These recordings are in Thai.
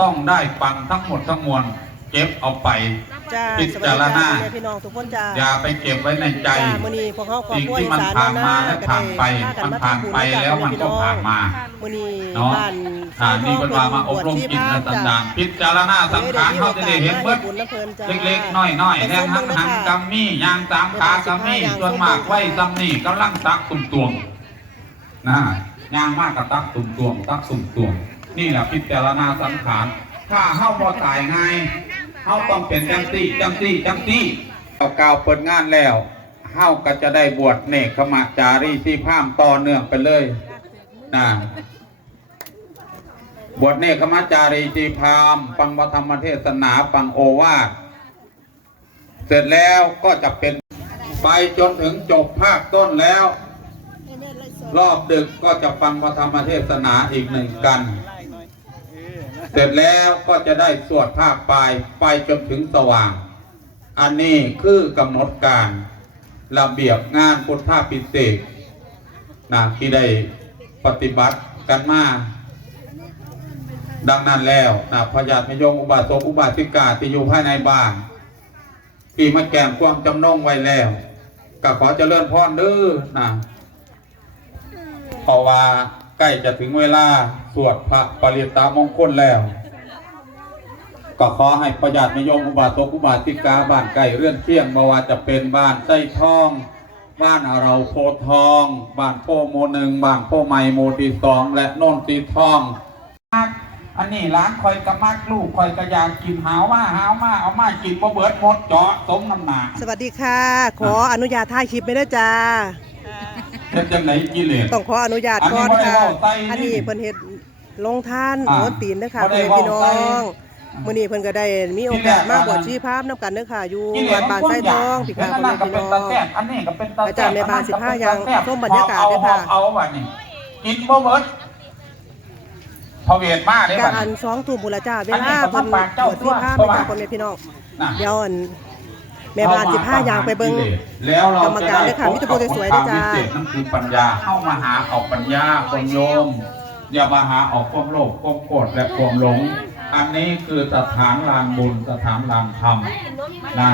ต้องได้ฟังทั้งหมดทั้งมวลเก็บเอาไป จ้าพิสวัสดีจารจ้าณาพ่อแม่พี่น้องทุกคนจ้า อย่าไปเก็บไว้ในใจ จ้ามื้อนี้พวกเฮาครอบสิ่งครัวที่อีมันสานผ่านมาบ้และก็ผ่านไปได้มันพผ่านทำบุญไปแล้วมันก็ผ่านมา มื้อนี้เนาะบ้านอ่านี่เป็นว่ามาอบรมจิตและสันดานพิจารณาสังขารเขาจะได้เห็นเบิดบุญและเพลินจ้าเล็กๆน้อยๆแนมหังหังกัมมี่ยางสามขากำมี่ส่วนมากไว้ซัมนี่กำลังตักตุ่มตวงนะยางมากกับตักตุ่มตวงตักสุ่มตวง นี่แหละพิจารณาสังขารถ้าเฮาบ่ตายไงเฮาต้องเป็นจังตี้จังตี้จังตี้เอากาวเปิดงานแล้วเฮาก็จะได้บวชเนกขมาจารีที่พามต่อเนื่องไปเลยนะบวชเนกขมาจารีที่พามฟังพระธรรมเทศนาฟังโอวาทเสร็จแล้วก็จะเป็นไปจนถึงจบภาคต้นแล้ว รอบดึกก็จะฟังพระธรรมเทศนาอีกหนึ่งกัน เสร็จแล้วก็จะได้สวดภาคปลายไปจนถึงสว่าง อันนี้คือกำหนดการระเบียบงานพุทธาพิเศษนะที่ได้ปฏิบัติกันมาดังนั้นแล้วนะพญาติมยงอุบาสกอุบาสิกาที่อยู่ภายในบ้านที่มาแก่มความจำนงไว้แล้วก็ขอเจริญพรเด้อนะเพราะว่า ใกล้จะถึงเวลาสวดพระปริตามงคลแล้ว ก็ขอให้ประหยัดนิยมอุบาสกอุบาสิกาบ้านไก่เรื่อนเที่ยงไม่ว่าจะเป็นบ้านไส้ทอง บ้านอาเราโพทอง บ้านโพโมหนึ่งบ้านโพไมโมที่สองและโน่นสีทองอันนี้ร้านคอยกระมักลูกคอยกระยากกินหาวมาหาวมาเอามากินบ่เบิดหมดเจาะสมน้ำหนาสวัสดีค่ะ ขออนุญาตถ่ายคลิปไม่ได้จ้า เฮ็ดจังไหนกิเลส ต้องขออนุญาตก่อนค่ะ อันนี้บ่ได้เว้าใส่นี่อันนี้เพิ่นเฮ็ดลงทานอ่าโหนตีนเด้อค่ะบ่ได้เพื่อนพี่น้อเว้าใส่งมื้อนี้เพิ่นก็ได้มีโอกาสมาบวชชีพรามนํกันเด้อค่ะ อยู่วัดบ้านไส้ทองพี่ค่ะอันเพื่นั้อนนก็พี่เป็นน้อตางแซ่บอันนี้ก็เป็นตาอาจารย์แม่บ้านสิบห้ายังส้มบรรยากาศด้วยค่ะ เอาเอาบัดนี้กินบ่เบิดพอเวทมาได้กาบัดอันนี้ สองทุ่มบุรจ้าเวอันนี้ลาก็เพิ่นทำปากเจ้าบวชชีพรามตัวค่ะพ่อแม่พี่น้อง น่ะ เดี๋ยวอัน แม่บ้าน15อย่างไปเบิ่งแล้วเรากรรมการด้วยค่ะมิตรโปรสวยๆด้วยจ้าพิเศษนั่นคือปัญญาเข้ามาหาออกปัญญาความโยม อย่ามาหาออกความโลภความโกรธและความหลง อันนี้คือสถานลานบุญสถานลานธรรมนะ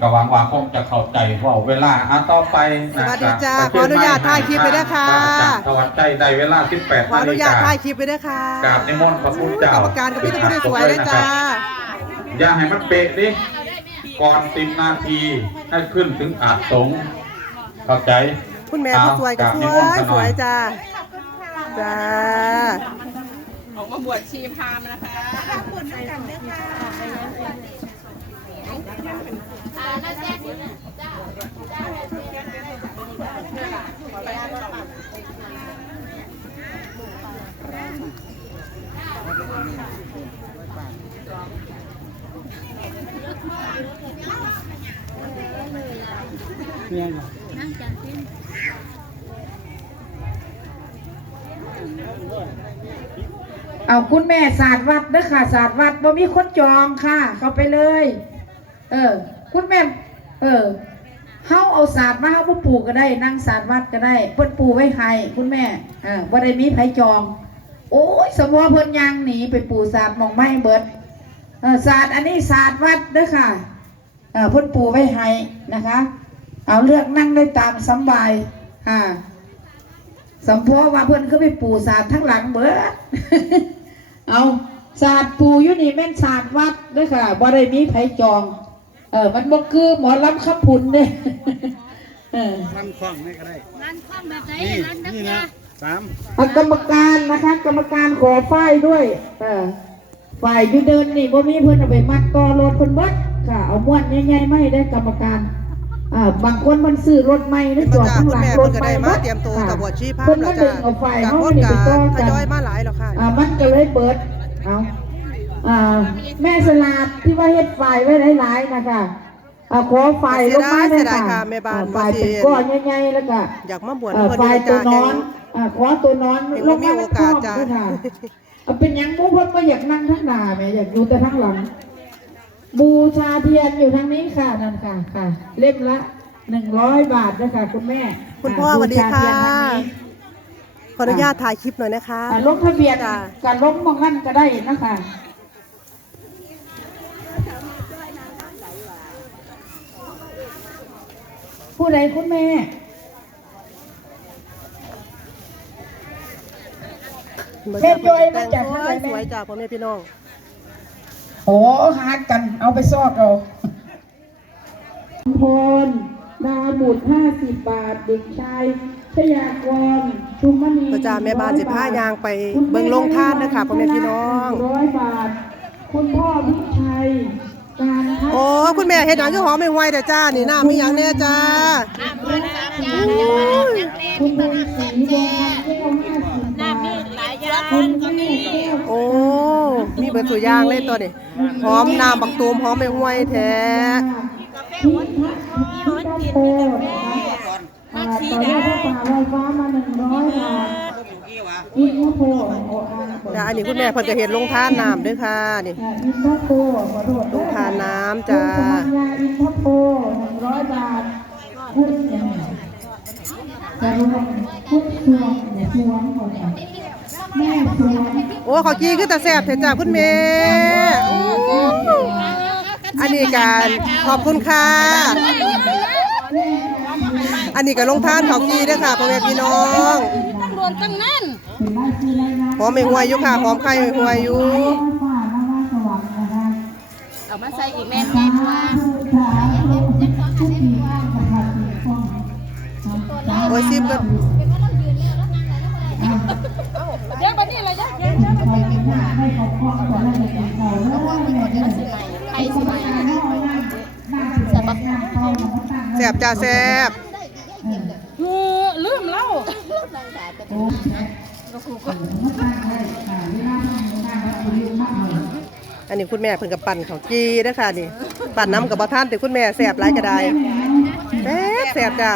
ก็หวังว่าคงจะเข้าใจว่าเวลาอะต่อไปนะสวัสดีจ้าครับขออนุญาตถ่ายคลิปไปด้วยค่ะ สวัสดีได้เวลา 18ขออนุญาตฬิกถ่ายคลิปไปด้วยค่ะกราบนิมนต์พระพุทธเจ้ากรรมการกับพี่ตะพุทธสวยเลยจ้าอย่าให้มันเป๊ะดิ ก่อนสิบนาทีให้ขึ้นถึงอาจสงฆ์เข้าใจคุณแม่ผู้สวยกับสวยสวยจ้าจ้าออกมาบวชชีพรามนะคะ เอาคุณแม่ศาสตร์วัดเด้อค่ะศาสตร์วัดบ่มีคนจองค่ะ เข้าไปเลย เออ คุณแม่ เออเฮาเอาศาสตร์มาเฮาบ่ปลูกก็ได้นั่งศาสตร์วัดก็ได้เพิ่นปลูกไว้ให้คุณแม่อ่าบ่ได้มีไผจอง โอ้ย สมมุติเพิ่นยางหนีไปปลูกศาสตร์มองไม้เบิด ศาสตร์อันนี้ศาสตร์วัดเด้อค่ะเออเพิ่นปลูกไว้ให้นะคะ เอาเลือกนั่งได้ตามสำบายอ่าสมพอว่าเพื่อนเขาไปปูศาสตร์ทั้งหลังเบิดเอาศาสตร์ปูอยู่นี่แม่นศาสตร์วัดเด้วยค่ะบ่ได้มีไผจอง เออมันบ่คือหมอลำขับพุนเด้เออร้านคล้องนี่ก็ได้ร้านข้องแบบไหนนี่ร้านนักนี่เรียนะนสามเอากรรมการนะคะ กรรมการขอฝ้ายด้วย เออ ฝ่ายอยู่เดินนี่บ่มีเพิ่นเอาไปมัดต่อรถเพิ่นเบิดค่ะ เอาม้วนใหญ่ๆไม่ได้กรรมการอ่าบางคนมันซื้อรถใหม่หรือจอดข้างหลังรถใหม่คุณแม่เพิ่นก็ได้มาเตรียมตัวกับบวชชีพรามเพิ่นแล้วมาจ้ะดึงเอาฝ่ายจากเฮาคนนี่กาไปต่อทกันยอยมาหลายแล้วค่ะอ่ามันก็เลยเปิดเอาอ่าแม่สลาดที่ว่าเฮ็ดฝ่ายไว้หลายๆนะคะอ่าขอฝ่ายลงมาเสีเลยยดายค่ะค่ะแม่บ้านอ่ฝ่ายเป็นก้อนใหญ่ๆแล้วก็อยากมาบวชอ่าเพิ่นฝ่ายเด้ตัอวนจ้าอนอ่าขอตัวนอนเห็นลว่างมีมาโอกาสจ้ะด้วยค่ะ เอาเป็นหยังบูเพิ่นบ่อยากนั่งทั้งหน้าแม่อยากอยู่แต่ทั้งหลัง บูชาเทียนอยู่ทางนี้ค่ะนั่นค่ะค่ะ เล่มละหนึ่งร้อยบาทนะคะคุณแม่คุณพ่ออ่าสวัสดีบูชาเทียนค่ะทางนี้ขออนุญาตถ่ายคลิปหน่อยนะคะอ่าลงทะเบียนจ้ะการลงมองนั่นก็ได้นะคะผู้ใดคุณแม่ เฮ็ดย่อยมาจากทางไหนแม่สวยจ้าพ่อแม่พี่น้องโอ้หากันเอาไปซอกเอาพรดาบุตรห้าสิบบาทเด็กชายชยากรชุมมณีพระเจ้าแม่บ้านสิผ้ายางไปเบิ่งลงทานนะคะพ่อแม่พี่น้องร้อยบาท คุณพ่อวิชัยการทัศน์โอ้คุณแม่เฮ็ดหยังคือหอมไม่ไหวแต่จ้า นี่น้ำมีหยังแน่จ้าคุณบุญศรีวงศ์แก้วห้าสิบบาทคุณแม่แก้ว โอ้ มีเบิดตัวอย่างเลยตัวนี้หอมน้ำบักตูมหอมไม่ไหวแท้กษ์โพนะคะอ่าต่อด้วยพระป่าลอยฟ้ามาหนึ่งร้อยบาทอินทผาลัมดาอันนี้คุณแม่พิ่นก็เฮ็ดลงทานน้ำด้วยค่ะนี่อินทโพขอโทษลงทานน้ำจ้าคุณธรรมยาอินทโพหนึ่งร้อยบาทคุณยังไงจะรวมคุณสวงเดี๋ยวงหมด โอ้ข้าวจีคือตาแซ่บแท้จ้าคุณแม่โอ้อันนี้การขอบคุณค่ะ อันนี้ก็ลงทานข้าวจีเด้อค่ะพ่อแม่พี่น้องตำรวจตั้งนั่นเป็นบ้านที่ไรนะหอมไม่ห่วยอยู่ค่ะหอมไข่ไม่ห่วยอยู่ฟ้าน้ำว่าสว่างนะคะเอามาใส่อีกแม่สาธุสาธุผู้ปีข้างประทับปีฟองโอ้ยซิบก็เจ้าแซ่บเออลืมแล้วโอ้แล้วกูก็ตั้งได้ค่ะเวลาทำงานเราไปยุ่งมากเลยอันนี้คุณแม่เพิ่นก็ปั่นข้าวจีเด้อค่ะนี่ ปั่นน้ำกับบ่ทานแต่คุณแม่แซ่บหลายก็ได้แซ่บแซ่บจ้า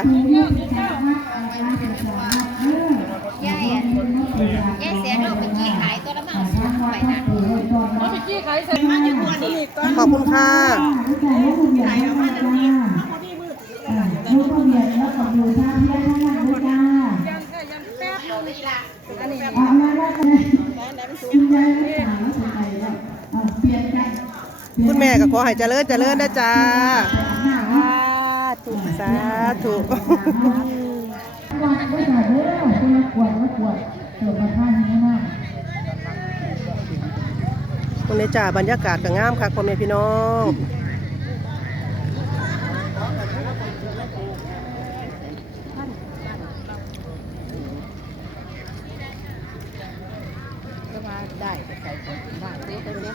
ยายเสียเราไปกี้ขายตัวละมั่งไปนะเอาไปจี้ขายใส่มาอยู่ตัวนี้ก่อนขอบคุณค่ะลูกทะเบียนแล้วกับดูท่าเพี้ยนข้างหน้าด้วยจ้ายังแค่ยังแป๊บนึงนี่ล่ะอันนี้เอามาได้เลยคุณยายไม่ถามว่าใครแล้วเปลี่ยนกันคุณแม่ก็ขอให้เจริญเจริญนะจ้าหน้าว่าธุสาธุวางไว้หน่อยเด้อคุณละขวดละขวดเกิดมาท่านนี้มากคุณในจ่าบรรยากาศก็งามค่ะพ่อแม่พี่น้อง ได้ไปใส่บ้านนี้ตรงนี้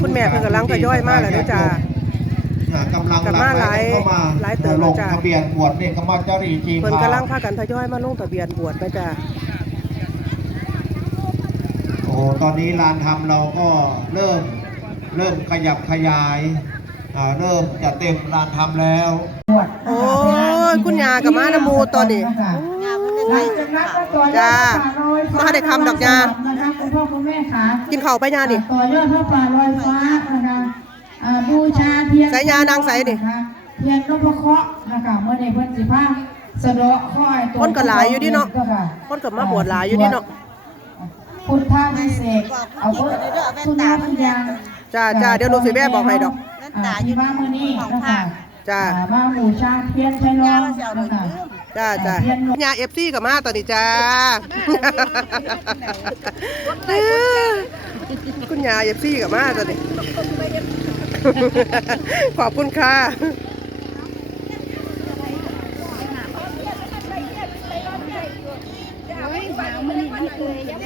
คุณแม่เพิ่นกำลังทยอยมาแล้วเด้อจ้าอ่ากำลังกลับมาหลายเข้ามาหลายติบลแล้วงจ้ะทะเบียนบวชเนี่ยก็มาเจ้ารีจีนเพิ่นกำลังพากันทยอยมาลงทะเบียนบวชนะจ้าโอ้ ตอนนี้ลานทำเราก็เริ่มเริ่มขยับขยายอ่าเริ่มจะเต็มลานทำแล้วขวดโอ้ยคุณยากับมานะหมูตอนนี้หลังจากนั้นก็ต่อยอดจ้าพระป่าลอยฟ้ามาได้คำดอกยานะคะคุณพ่อคุณแม่ค่ะกินข้าวไปยานี่ต่อยอดพระป่าลอยฟ้านะคะอ่าบูชาเทียนสายยานางใสดินะคะเทียนนพเคราะห์นะคะเมื่อในเพิ่นสิพาสะเดาะข้อยตัวคนก็หลายอยู่ดิเนาะก็ค่ะคนก็มาบวชหลายอยู่นี่เนาะ พุทธาพิเศษกเอาเพิ่นทุนยาทุนยางจ้าจ้าเดี๋ยวหนูสิแม่บอกให้ดอกอ่าที่มามื้อนี้นะคะจ้าอ่มาบูชาเทียนใช้รองนะคะจ้าจ้าเทียนนกยาเอฟซีกับมาตอนนี้จ้าคุณยาเอฟซีกับมาตอนนี้ขอบคุณค่ะ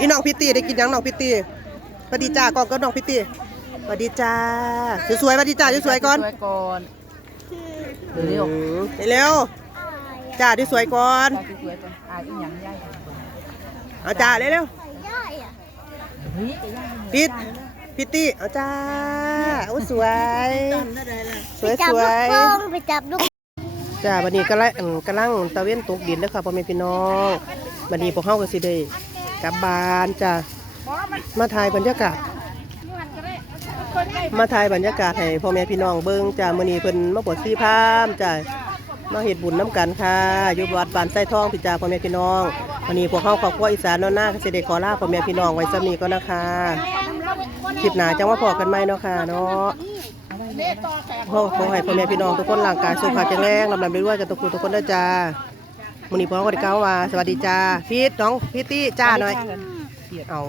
อีน้องพิตตี้ได้กินยังน้องพิตตี้สวัสดีจ้าก่อนก็น้องพิตตี้สวัสดีจ้าสวยๆสวัสดีจ้าสวยๆก่อนสวยก่อนเร็วเร็วจ้าที่สวยก่อนสวยก่อนอ่าอีหยังใหญ่เอาจ้าเร็วๆปิดพิตตี้เอาจ้าโอ้สวยสวยสวยไปจับลูกจ้าวันนี้ก็ไล่กำลังตะเวนตกดินเด้อค่ะพ่อแม่พี่น้องบัดนี้พวกเฮาก็สิได้ กลับบ้านจ้ะมาถ่ายบรรยากาศ มาถ่ายบรรยากาศให้พ่อแม่พี่น้องเบิ่งจ้ะมื้อนี้เพิ่นมาบวชชีพามจ้ะมาเฮ็ดบุญน้ำกันค่ะอยู่วัดบ้านไส้ทองพี่จ้าพ่อแม่พี่น้องวันนี้พวกเฮาครอบครัวอีสานนาะหน้าก็สิได้ขอลาพ่อแม่พี่น้องไว้ซำนี้ก็นะคะคลิปหน้าจังว่าพอกันไหมเนาะค่ะเนาะขอขอให้พ่อแม่พี่น้องทุกคนร่างกายสุขภาพแข็งแรงลำลำไปด้วยกันทุกคนทุกคนเด้อจ้า มื้อนี้พ่อก็ได้กล่าวว่าสวัสดีจ้าพีทน้องพีทตี้จ้าหน่อยเอา